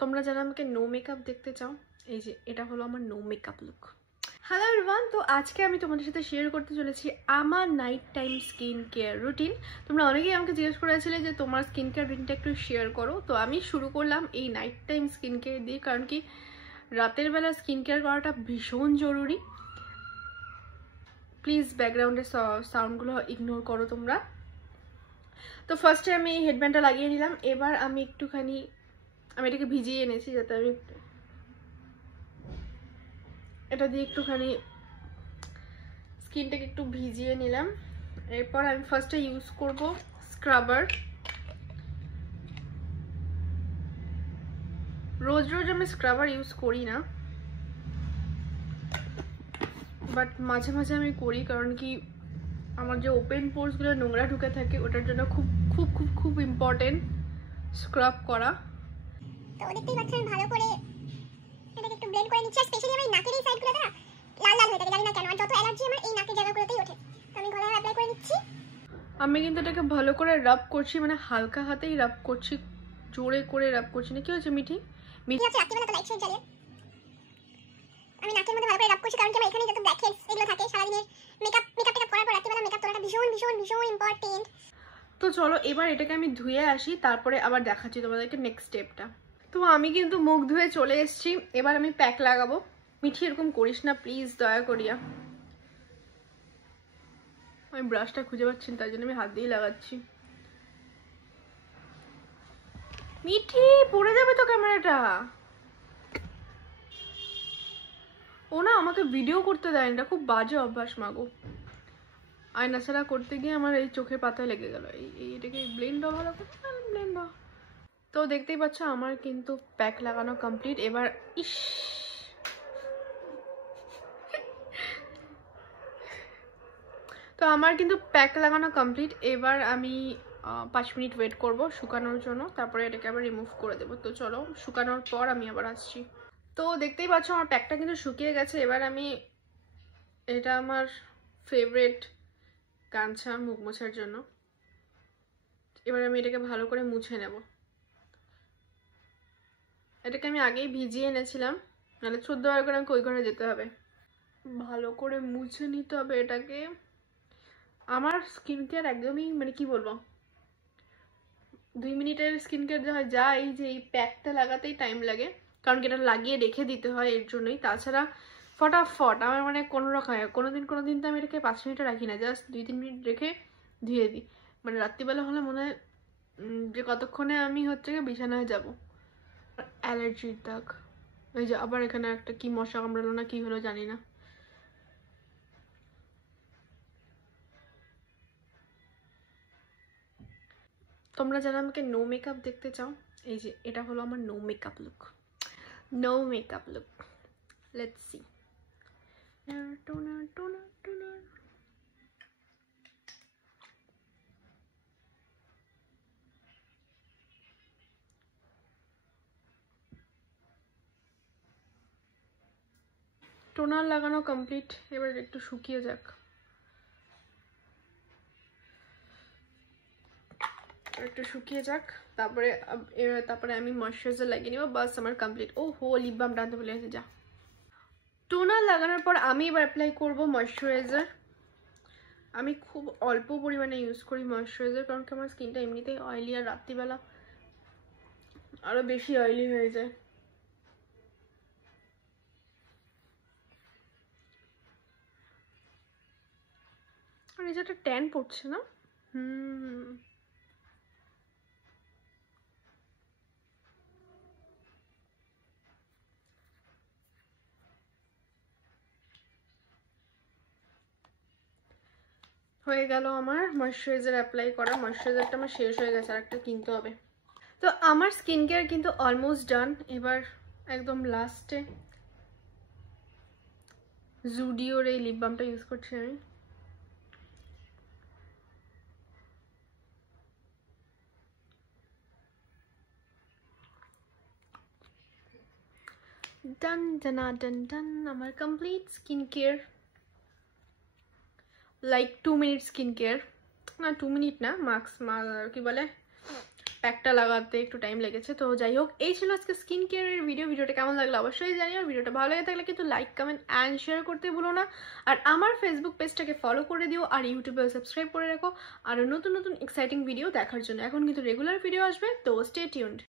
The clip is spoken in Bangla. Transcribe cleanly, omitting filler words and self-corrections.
তোমরা যারা আমাকে নো মেকআপ দেখতে চাও, এই যে এটা হলো আমার no makeup look. Hello everyone, তো আজকে আমি তোমাদের সাথে শেয়ার করতে চলেছি আমার night time skin care routine. তোমরা অনেকেই আমাকে জিজ্ঞেস করেছিলে যে তোমার স্কিন কেয়ার রুটিনটা একটু শেয়ার করো। তো আমি শুরু করলাম এই নাইট টাইম স্কিন কেয়ার দিয়ে, কারণ কি রাতের বেলা স্কিন কেয়ার করাটা ভীষণ জরুরি। প্লিজ ব্যাকগ্রাউন্ডের সাউন্ডগুলো ইগনোর করো তোমরা। তো ফার্স্টে আমি এই হেডব্যান্ডটা লাগিয়ে নিলাম। এবার আমি একটুখানি এটাকে ভিজিয়ে এনেছি যাতে আমি এটা দিয়ে একটুখানি স্কিনটাকে একটু ভিজিয়ে নিলাম। এরপর আমি ফার্স্টে ইউজ করব স্ক্রাবার। রোজ রোজ আমি স্ক্রাবার ইউজ করি না, বাট মাঝে মাঝে আমি করি, কারণ কি আমার যে ওপেন পোর্সগুলো নোংরা ঢুকে থাকে ওটার জন্য খুব খুব খুব খুব ইম্পর্টেন্ট স্ক্রাব করা। তো দেখতেই পাচ্ছেন ভালো করে এটাকে একটু ব্লেন্ড করে নিচ্ছি। স্পেশালি আমার নাকের এই সাইডগুলোতে না লাল লাল হয়ে থাকে, জানি না কেন, আর যত অ্যালার্জি আমার এই নাকের জায়গাগুলোতেই ওঠে। তো আমি গলায় অ্যাপ্লাই করে নিচ্ছি। আমি কিন্তু এটাকে ভালো করে রাব করছি, মানে হালকা হাতেই রাব করছি, জোরে করে রাব করছি না। কি হচ্ছে মিঠি? মিঠি আছে রাত্রিবেলা তো লাইট শেড জ্বালিয়ে আমি নাকের মধ্যে ভালো করে রাব করছি, কারণ কি আমার এখানে যত ব্ল্যাক হেডস এগুলো থাকে সারাদিনের মেকআপ করার পর রাত্রিবেলা মেকআপ তোলাটা ভীষণ ভীষণ ভীষণ ইম্পর্টেন্ট। তো চলো এবার এটাকে আমি ধুয়ে আসি, তারপরে আবার দেখাচ্ছি তোমাদেরকে নেক্সট স্টেপটা। তো আমি কিন্তু মুখ ধুয়ে চলে এসেছি, এবার আমি প্যাক লাগাবো। মিঠি এরকম করিস না প্লিজ, দয়া করিয়া। আমি ব্রাশটা খুঁজে পাচ্ছি না, তাই জন্য আমি হাত দিয়ে লাগাচ্ছি। মিঠি পড়ে যাবে তো ক্যামেরাটা। ও না আমাকে ভিডিও করতে দেয় না, খুব বাজে অভ্যাস মাগো। আয়না ছাড়া করতে গিয়ে আমার এই চোখের পাতায় লেগে গেল। এটাকে ব্লেন্ড ভালো করে ব্লেন্ড। তো দেখতেই পাচ্ছ আমার কিন্তু প্যাক লাগানো কমপ্লিট। এবার তো আমার কিন্তু প্যাক লাগানো কমপ্লিট। এবার আমি 5 মিনিট ওয়েট করব শুকানোর জন্য, তারপরে এটাকে আবার রিমুভ করে দেবো। তো চলো শুকানোর পর আমি আবার আসছি। তো দেখতেই পাচ্ছ আমার প্যাকটা কিন্তু শুকিয়ে গেছে। এবার আমি এটা আমার ফেভারিট গামছা মুখ মোছার জন্য। এবার আমি এটাকে ভালো করে মুছে নেব। এটাকে আমি আগেই ভিজিয়ে এনেছিলাম, নাহলে 14 বার করে আমাকে ওই ঘরে যেতে হবে। ভালো করে মুছে নিতে হবে এটাকে। আমার স্কিন কেয়ার একদমই মানে কি বলবো, 2 মিনিটের স্কিন কেয়ার হয় যা, এই যে এই প্যাকটা লাগাতেই টাইম লাগে, কারণ কি এটা লাগিয়ে রেখে দিতে হয় এর জন্যই। তাছাড়া ফটাফট আমার মানে কোনো রকম কোনোদিন তো আমি এটাকে 5 মিনিটে রাখি না, জাস্ট 2-3 মিনিট রেখে ধুয়ে দিই। মানে রাত্রিবেলা হলে মনে হয় যে কতক্ষণে আমি হচ্ছে বিছানায় যাব। অ্যালার্জির দাগ, ওই যে আবার এখানে একটা কি মশা কামড়ালো না কি হলো জানি না। তোমরা যারা আমাকে নো মেকআপ দেখতে চাও, এই যে এটা হলো আমার no makeup look. No makeup look, let's see. Toner লাগানো কমপ্লিট। এবার একটু শুকিয়ে যাক, তারপরে আমি ময়শ্চারাইজার লাগিয়ে নিব। বাস আমার কমপ্লিট। ও হো, লিপ বাম টানতে ভুলে গেছি যা। টোনার লাগানোর পর আমি এবার অ্যাপ্লাই করব ময়শ্চারাইজার। আমি খুব অল্প পরিমাণে ইউজ করি ময়শ্চারাইজার, কারণ কি আমার স্কিনটা এমনিতেই অয়েলি, আর রাত্রিবেলা আরো বেশি অয়েলি হয়ে যায়। আর এই যে একটা ট্যান পড়ছে না। হয়ে গেল আমার ময়শ্চারাইজার অ্যাপ্লাই করা। ময়শ্চারাইজারটা আমার শেষ হয়ে গেছে, আর একটা কিনতে হবে। তো আমার স্কিন কেয়ার কিন্তু অলমোস্ট ডান। এবার একদম লাস্টে জুডিওর এই লিপ বামটা ইউজ করছি আমি। ডান ডান ডান ডান, আমার complete skin care. Like 2 minute skin care, না 2 মিনিট না, মাক্স কি বলে প্যাকটা লাগাতে একটু টাইম লেগেছে। তো যাই হোক, এই ছিল আজকে স্কিন কেয়ারের ভিডিওটা কেমন লাগলো অবশ্যই জানিও। ভিডিওটা ভালো লেগে থাকলে কিন্তু লাইক কমেন্ট অ্যান্ড শেয়ার করতে ভুলো না। আর আমার ফেসবুক পেজটাকে ফলো করে দিও, আর ইউটিউবেও সাবস্ক্রাইব করে রাখো আরও নতুন নতুন এক্সাইটিং ভিডিও দেখার জন্য। এখন কিন্তু রেগুলার ভিডিও আসবে, তো স্টে টিউনড।